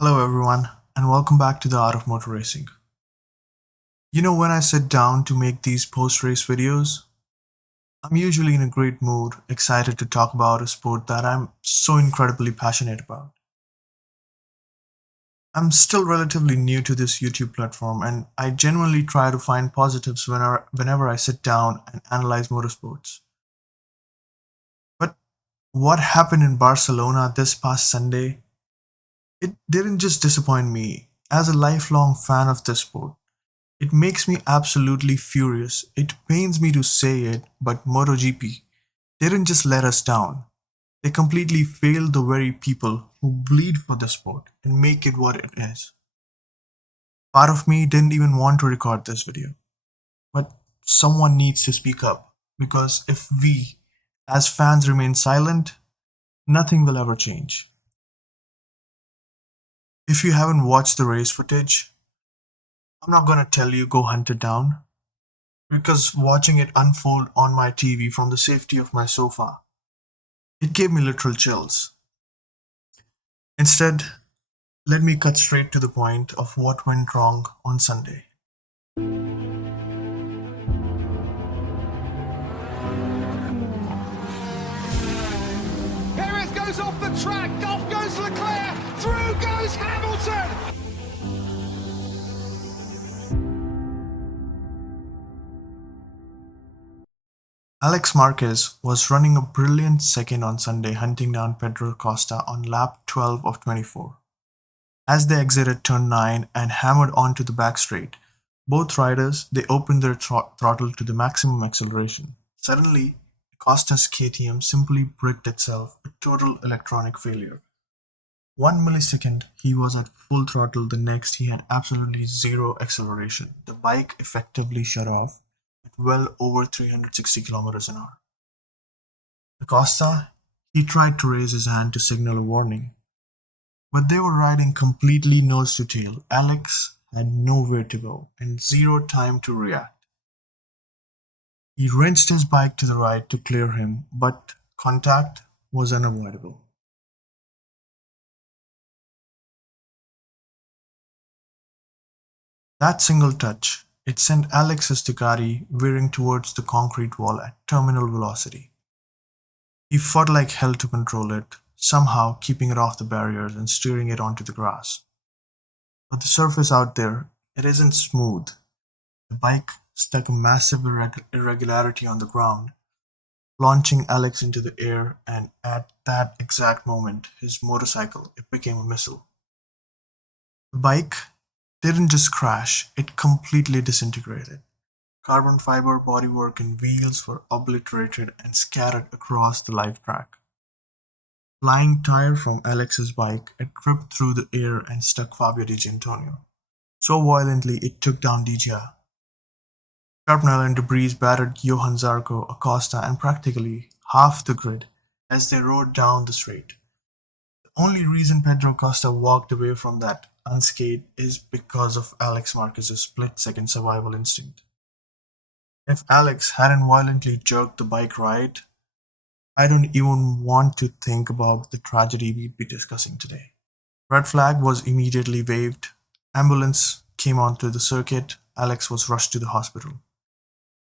Hello, everyone, and welcome back to the Art of Motor Racing. When I sit down to make these post race videos, I'm usually in a great mood, excited to talk about a sport that I'm so incredibly passionate about. I'm still relatively new to this YouTube platform, and I genuinely try to find positives whenever I sit down and analyze motorsports. But what happened in Barcelona this past Sunday, it didn't just disappoint me. As a lifelong fan of this sport, it makes me absolutely furious. It pains me to say it, but MotoGP didn't just let us down. They completely failed the very people who bleed for the sport and make it what it is. Part of me didn't even want to record this video, but someone needs to speak up because if we, as fans, remain silent, nothing will ever change. If you haven't watched the race footage, I'm not gonna tell you go hunt it down, because watching it unfold on my TV from the safety of my sofa, it gave me literal chills. Instead, let me cut straight to the point of what went wrong on Sunday. Perez goes off the track, off goes Leclerc, through goes Hamilton! Alex Marquez was running a brilliant second on Sunday, hunting down Pedro Costa on lap 12 of 24. As they exited turn 9 and hammered onto the back straight, both riders they opened their throttle to the maximum acceleration. Suddenly, Costa's KTM simply bricked itself, a total electronic failure. 1 millisecond he was at full throttle, the next he had absolutely zero acceleration. The bike effectively shut off at well over 360 kilometers an hour. Acosta, he tried to raise his hand to signal a warning, but they were riding completely nose to tail. Alex had nowhere to go and zero time to react. He wrenched his bike to the right to clear him, but contact was unavoidable. That single touch, it sent Alex's Ducati veering towards the concrete wall at terminal velocity. He fought like hell to control it, somehow keeping it off the barriers and steering it onto the grass. But the surface out there, it isn't smooth. The bike stuck a massive irregularity on the ground, launching Alex into the air, and at that exact moment, his motorcycle, it became a missile. The bike didn't just crash, it completely disintegrated. Carbon fiber bodywork and wheels were obliterated and scattered across the live track. Flying tyre from Alex's bike, it ripped through the air and struck Fabio Di Giannantonio so violently it took down Digia. Shrapnel and debris battered Johann Zarco, Acosta, and practically half the grid as they rode down the straight. The only reason Pedro Costa walked away from that unscathed is because of Alex Marquez's split-second survival instinct. If Alex hadn't violently jerked the bike right, I don't even want to think about the tragedy we'd be discussing today. Red flag was immediately waved. Ambulance came onto the circuit. Alex was rushed to the hospital.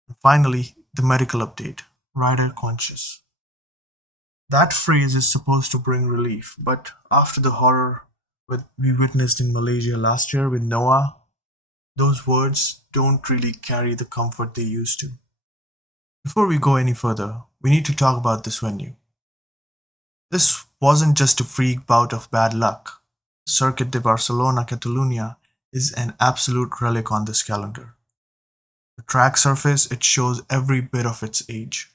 And finally, the medical update. Rider conscious. That phrase is supposed to bring relief, but after the horror we witnessed in Malaysia last year with Noah, those words don't really carry the comfort they used to. Before we go any further, we need to talk about this venue. This wasn't just a freak bout of bad luck. Circuit de Barcelona, Catalunya is an absolute relic on this calendar. The track surface, it shows every bit of its age.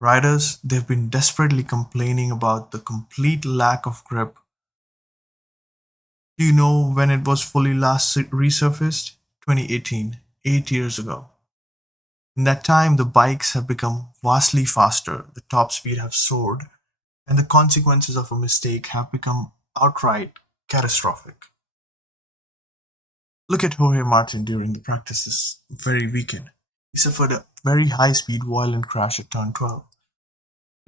Riders, they've been desperately complaining about the complete lack of grip. Do you know when it was fully last resurfaced? 2018, 8 years ago. In that time, the bikes have become vastly faster, the top speed have soared, and the consequences of a mistake have become outright catastrophic. Look at Jorge Martin during the practice this very weekend. He suffered a very high-speed violent crash at turn 12,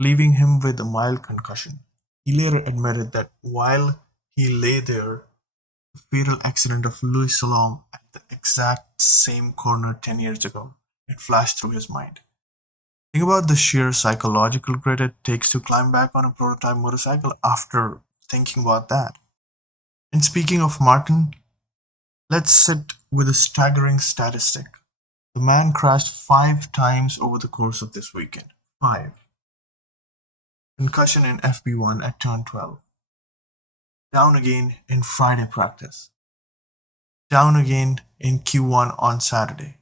leaving him with a mild concussion. He later admitted that while he lay there, the fatal accident of Louis Salom at the exact same corner 10 years ago. It flashed through his mind. Think about the sheer psychological grit it takes to climb back on a prototype motorcycle after thinking about that. And speaking of Martin, let's sit with a staggering statistic. The man crashed 5 times over the course of this weekend. 5. Concussion in FP1 at turn 12. Down again in Friday practice. Down again in Q1 on Saturday.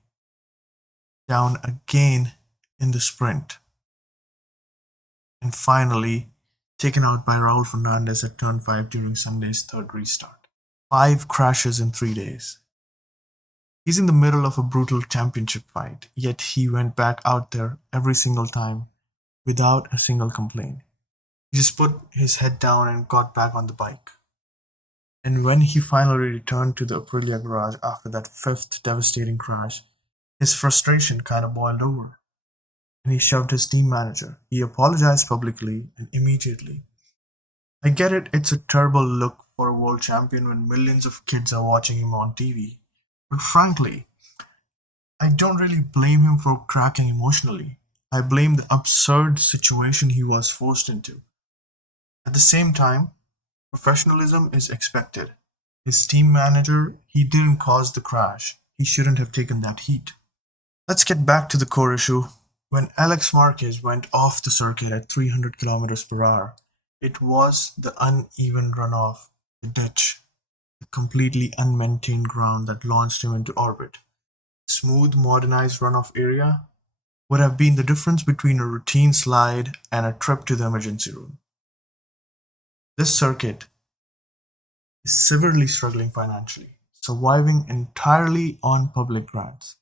Down again in the sprint. And finally, taken out by Raul Fernandez at turn 5 during Sunday's third restart. 5 crashes in 3 days. He's in the middle of a brutal championship fight, yet he went back out there every single time without a single complaint. He just put his head down and got back on the bike. And when he finally returned to the Aprilia garage after that 5th devastating crash, his frustration kind of boiled over. And he shoved his team manager. He apologized publicly and immediately. I get it, it's a terrible look for a world champion when millions of kids are watching him on TV. But frankly, I don't really blame him for cracking emotionally. I blame the absurd situation he was forced into. At the same time, professionalism is expected. His team manager, he didn't cause the crash. He shouldn't have taken that heat. Let's get back to the core issue. When Alex Marquez went off the circuit at 300 km per hour, it was the uneven runoff, the ditch, the completely unmaintained ground that launched him into orbit. Smooth, modernized runoff area would have been the difference between a routine slide and a trip to the emergency room. This circuit is severely struggling financially, surviving entirely on public grants.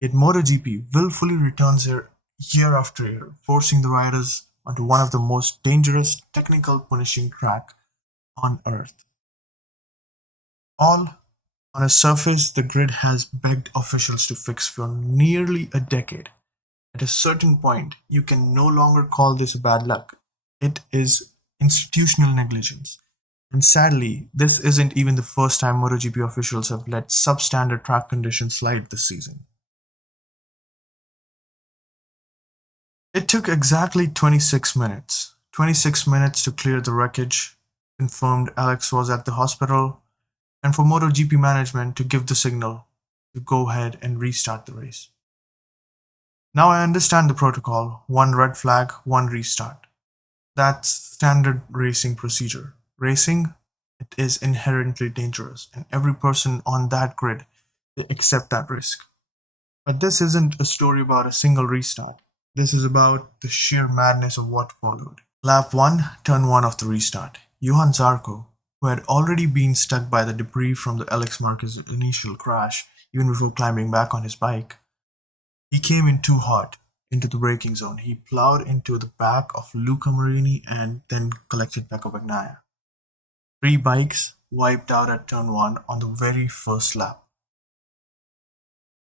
Yet MotoGP willfully returns here year after year, forcing the riders onto one of the most dangerous technical punishing track on earth. All on a surface the grid has begged officials to fix for nearly a decade. At a certain point, you can no longer call this bad luck. It is institutional negligence. And sadly, this isn't even the first time MotoGP officials have let substandard track conditions slide this season. It took exactly 26 minutes. 26 minutes to clear the wreckage, confirmed Alex was at the hospital, and for MotoGP management to give the signal to go ahead and restart the race. Now I understand the protocol, 1 red flag, 1 restart. That's standard racing procedure. Racing, it is inherently dangerous, and every person on that grid, they accept that risk. But this isn't a story about a single restart. This is about the sheer madness of what followed. Lap 1, turn 1 of the restart. Johan Zarco, who had already been stuck by the debris from the Alex Marquez initial crash, even before climbing back on his bike, he came in too hot into the braking zone. He plowed into the back of Luca Marini and then collected Pecco Bagnaia. 3 bikes wiped out at turn 1 on the very first lap.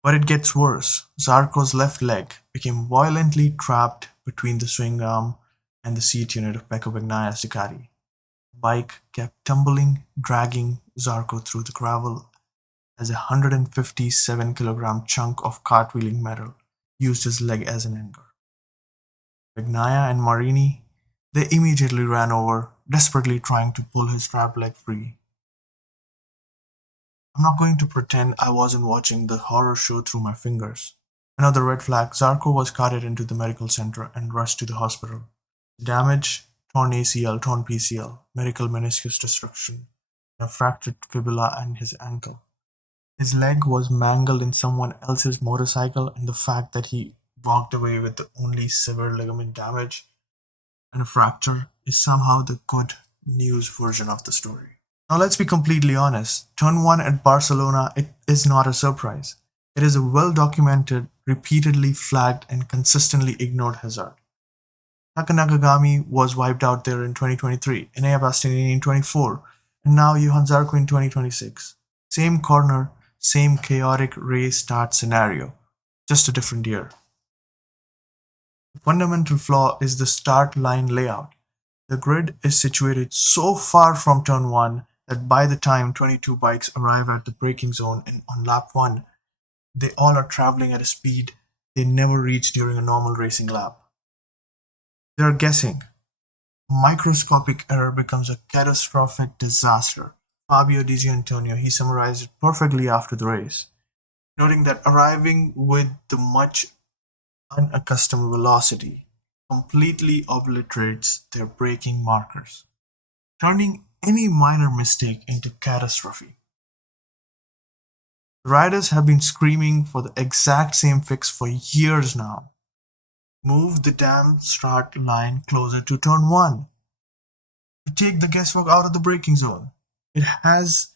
But it gets worse. Zarco's left leg became violently trapped between the swing arm and the seat unit of Pecco Bagnaia's Ducati. The bike kept tumbling, dragging Zarco through the gravel as a 157-kilogram chunk of cartwheeling metal used his leg as an anchor. Bagnaia and Marini, they immediately ran over, desperately trying to pull his trapped leg free. I'm not going to pretend I wasn't watching the horror show through my fingers. Another red flag, Zarco was carted into the medical center and rushed to the hospital. Damage, torn ACL, torn PCL, medial meniscus destruction, a fractured fibula and his ankle. His leg was mangled in someone else's motorcycle, and the fact that he walked away with the only severe ligament damage and a fracture is somehow the good news version of the story. Now let's be completely honest, turn 1 at Barcelona, it is not a surprise. It is a well-documented, repeatedly flagged and consistently ignored hazard. Taka Nakagami was wiped out there in 2023, Enea Bastianini in 2024, and now Johan Zarco in 2026. Same corner, same chaotic race start scenario, just a different year. The fundamental flaw is the start line layout. The grid is situated so far from turn 1 that by the time 22 bikes arrive at the braking zone on lap 1, they all are traveling at a speed they never reach during a normal racing lap. They are guessing. A microscopic error becomes a catastrophic disaster. Fabio Giannantonio, he summarized it perfectly after the race, noting that arriving with the much unaccustomed velocity completely obliterates their braking markers, turning any minor mistake into catastrophe. The riders have been screaming for the exact same fix for years now. Move the damn start line closer to turn 1 to take the guesswork out of the braking zone. It has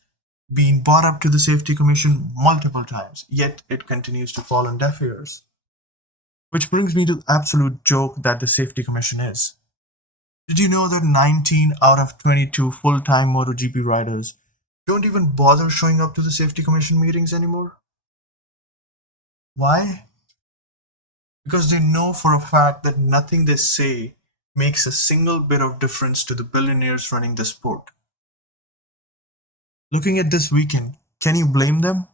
been brought up to the Safety Commission multiple times, yet it continues to fall on deaf ears. Which brings me to the absolute joke that the Safety Commission is. Did you know that 19 out of 22 full-time MotoGP riders don't even bother showing up to the Safety Commission meetings anymore? Why? Because they know for a fact that nothing they say makes a single bit of difference to the billionaires running the sport. Looking at this weekend, can you blame them?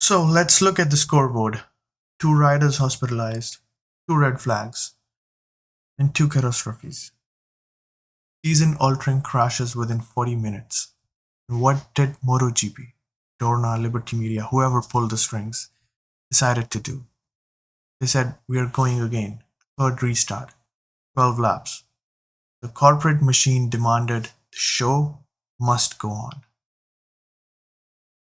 So let's look at the scoreboard. 2 riders hospitalized, 2 red flags, and 2 catastrophes. Season-altering crashes within 40 minutes. And what did MotoGP, Dorna, Liberty Media, whoever pulled the strings, decided to do? They said, we are going again. Third restart. 12 laps. The corporate machine demanded the show must go on.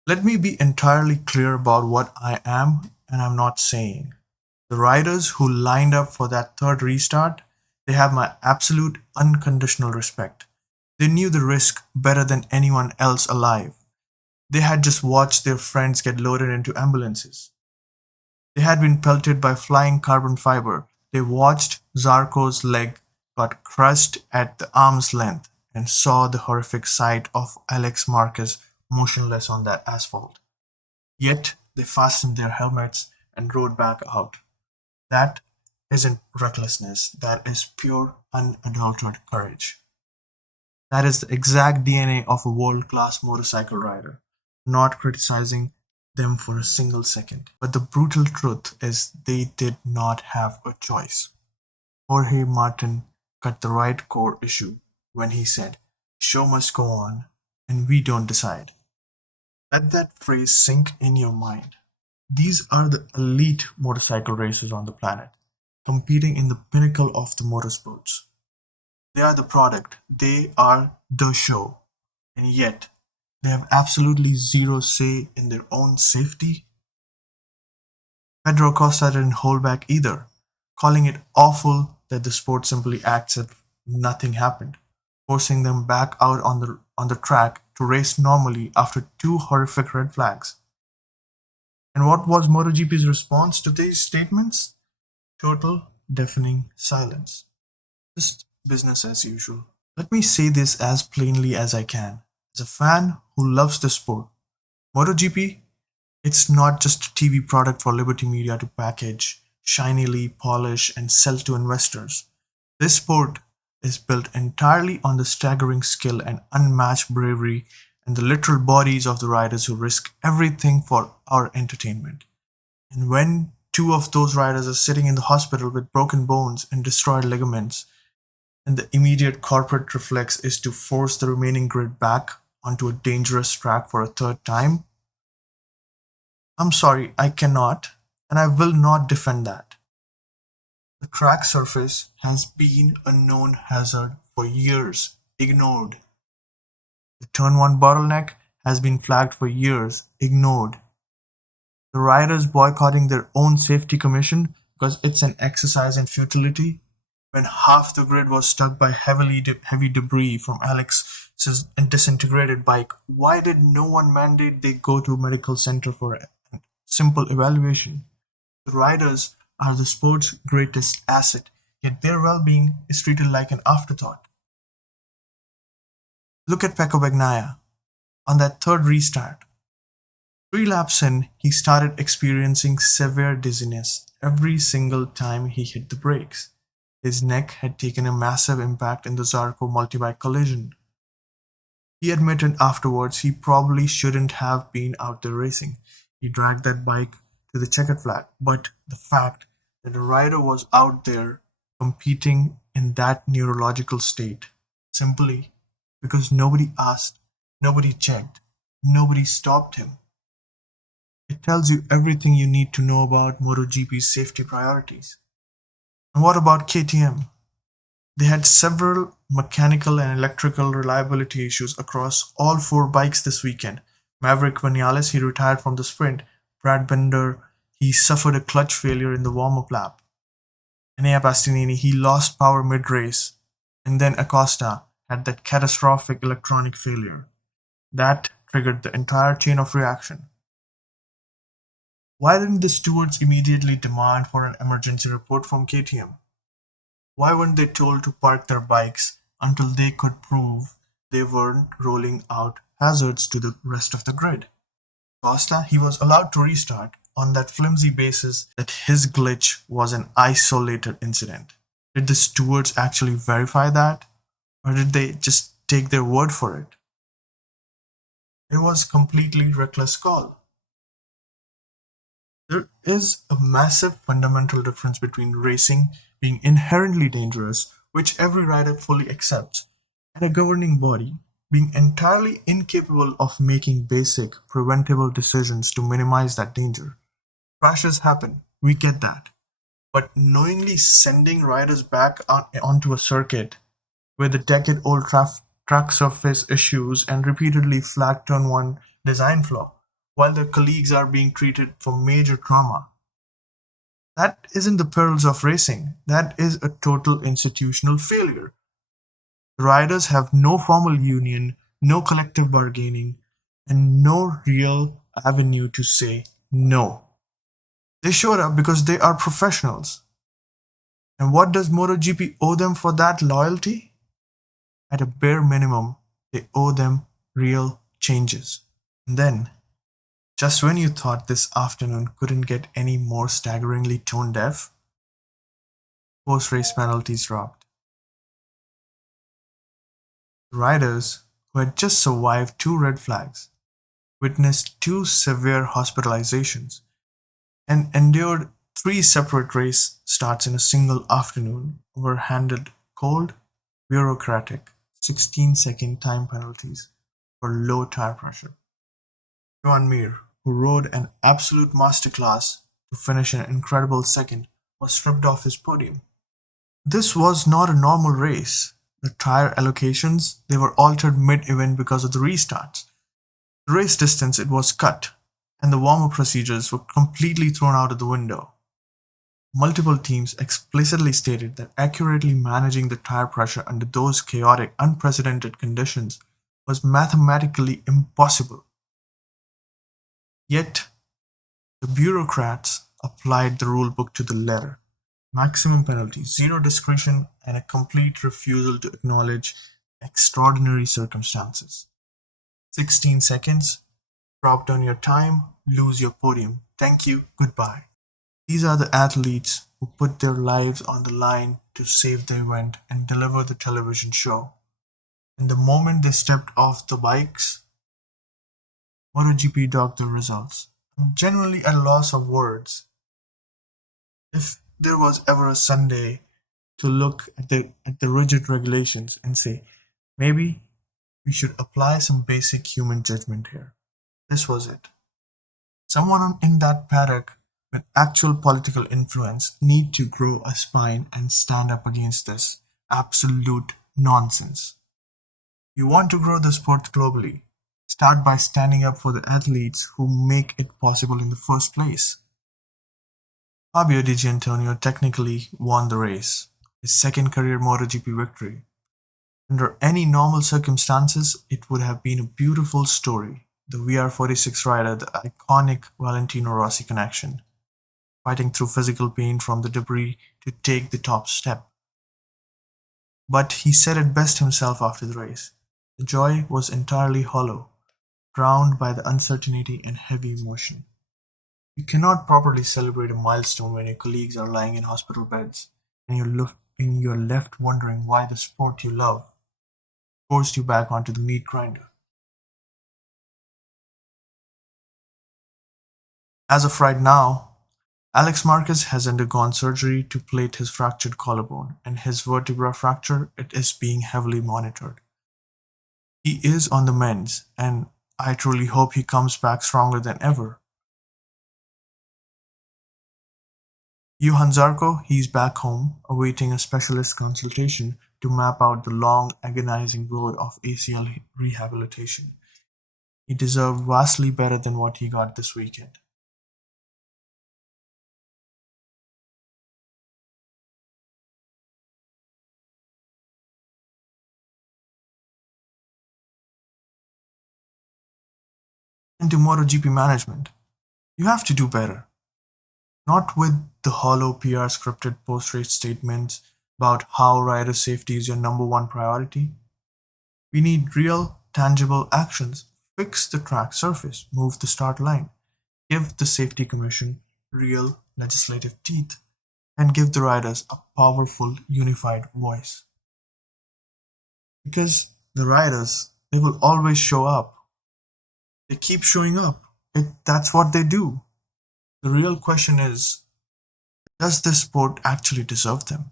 Let me be entirely clear about what I am and I'm not saying. The riders who lined up for that third restart, they have my absolute unconditional respect. They knew the risk better than anyone else alive. They had just watched their friends get loaded into ambulances. They had been pelted by flying carbon fiber. They watched Zarco's leg got crushed at the arm's length and saw the horrific sight of Alex Marquez motionless on that asphalt. Yet they fastened their helmets and rode back out. That isn't recklessness, that is pure, unadulterated courage. That is the exact DNA of a world-class motorcycle rider. Not criticizing them for a single second. But the brutal truth is they did not have a choice. Jorge Martin cut the right core issue when he said, show must go on and we don't decide. Let that phrase sink in your mind. These are the elite motorcycle racers on the planet, competing in the pinnacle of the motorsports. They are the product, they are the show, and yet they have absolutely zero say in their own safety. Pedro Costa didn't hold back either, calling it awful that the sport simply acts as if nothing happened, forcing them back out on the track to race normally after 2 horrific red flags. And what was MotoGP's response to these statements? Total, deafening silence. Just business as usual. Let me say this as plainly as I can. As a fan who loves the sport, MotoGP, it's not just a TV product for Liberty Media to package, shinily polish, and sell to investors. This sport is built entirely on the staggering skill and unmatched bravery and the literal bodies of the riders who risk everything for our entertainment. And when 2 of those riders are sitting in the hospital with broken bones and destroyed ligaments, and the immediate corporate reflex is to force the remaining grid back onto a dangerous track for a third time, I'm sorry, I cannot, and I will not defend that. The track surface has been a known hazard for years, ignored. The turn 1 bottleneck has been flagged for years, ignored. The riders boycotting their own safety commission because it's an exercise in futility, when half the grid was stuck by heavy debris from Alex's disintegrated bike. Why did no one mandate they go to a medical center for a simple evaluation? The riders are the sport's greatest asset, yet their well-being is treated like an afterthought. Look at Pecco Bagnaia. On that third restart, 3 laps in, he started experiencing severe dizziness every single time he hit the brakes. His neck had taken a massive impact in the Zarco multibike collision. He admitted afterwards he probably shouldn't have been out there racing. He dragged that bike to the checkered flag, but the fact that a rider was out there competing in that neurological state simply because nobody asked, nobody checked, nobody stopped him. It tells you everything you need to know about MotoGP's safety priorities. And what about KTM? They had several mechanical and electrical reliability issues across all four bikes this weekend. Maverick Vinales, he retired from the sprint. Brad Binder, he suffered a clutch failure in the warm-up lap. Enea Bastianini, he lost power mid-race. And then Acosta had that catastrophic electronic failure. That triggered the entire chain of reaction. Why didn't the stewards immediately demand for an emergency report from KTM? Why weren't they told to park their bikes until they could prove they weren't rolling out hazards to the rest of the grid? Costa, he was allowed to restart on that flimsy basis that his glitch was an isolated incident. Did the stewards actually verify that? Or did they just take their word for it? It was a completely reckless call. There is a massive fundamental difference between racing being inherently dangerous, which every rider fully accepts, and a governing body being entirely incapable of making basic, preventable decisions to minimize that danger. Crashes happen, we get that. But knowingly sending riders back onto a circuit with a decade-old track surface issues and repeatedly flat turn 1 design flaw, while their colleagues are being treated for major trauma. That isn't the perils of racing, that is a total institutional failure. The riders have no formal union, no collective bargaining, and no real avenue to say no. They showed up because they are professionals. And what does MotoGP owe them for that loyalty? At a bare minimum, they owe them real changes. And then, just when you thought this afternoon couldn't get any more staggeringly tone deaf, post-race penalties dropped. The riders, who had just survived 2 red flags, witnessed 2 severe hospitalizations, and endured 3 separate race starts in a single afternoon, were handed cold, bureaucratic 16-second time penalties for low tire pressure. Joan Mir, who rode an absolute masterclass to finish an incredible second, was stripped off his podium. This was not a normal race. The tire allocations, they were altered mid-event because of the restarts. The race distance, it was cut, and the warm-up procedures were completely thrown out of the window. Multiple teams explicitly stated that accurately managing the tire pressure under those chaotic, unprecedented conditions was mathematically impossible. Yet, the bureaucrats applied the rulebook to the letter. Maximum penalty, zero discretion, and a complete refusal to acknowledge extraordinary circumstances. 16 seconds, drop down your time, lose your podium. Thank you, goodbye. These are the athletes who put their lives on the line to save the event and deliver the television show. And the moment they stepped off the bikes, MotoGP dogged the results. I'm genuinely at a loss of words. If there was ever a Sunday to look at the rigid regulations and say, maybe we should apply some basic human judgment here, this was it. Someone in that paddock with actual political influence need to grow a spine and stand up against this absolute nonsense. You want to grow the sport globally, start by standing up for the athletes who make it possible in the first place. Fabio Di Giannantonio technically won the race, his second career MotoGP victory. Under any normal circumstances, it would have been a beautiful story. The VR46 rider, the iconic Valentino Rossi connection, fighting through physical pain from the debris to take the top step. But he said it best himself after the race. The joy was entirely hollow, drowned by the uncertainty and heavy emotion. You cannot properly celebrate a milestone when your colleagues are lying in hospital beds and your and you're left wondering why the sport you love forced you back onto the meat grinder. As of right now, Alex Marquez has undergone surgery to plate his fractured collarbone, and his vertebra fracture it is being heavily monitored. He is on the mends, and I truly hope he comes back stronger than ever. Johan Zarco, he's back home, awaiting a specialist consultation to map out the long, agonizing road of ACL rehabilitation. He deserved vastly better than what he got this weekend. Into MotoGP management, you have to do better. Not with the hollow PR scripted post race statements about how rider safety is your number one priority. We need real, tangible actions. Fix the track surface, move the start line, give the safety commission real legislative teeth, and give the riders a powerful, unified voice. Because the riders, they will always show up. They keep showing up. That's what they do. The real question is, does this sport actually deserve them?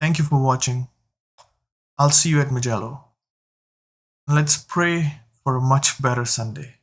Thank you for watching. I'll see you at Magello. Let's pray for a much better Sunday.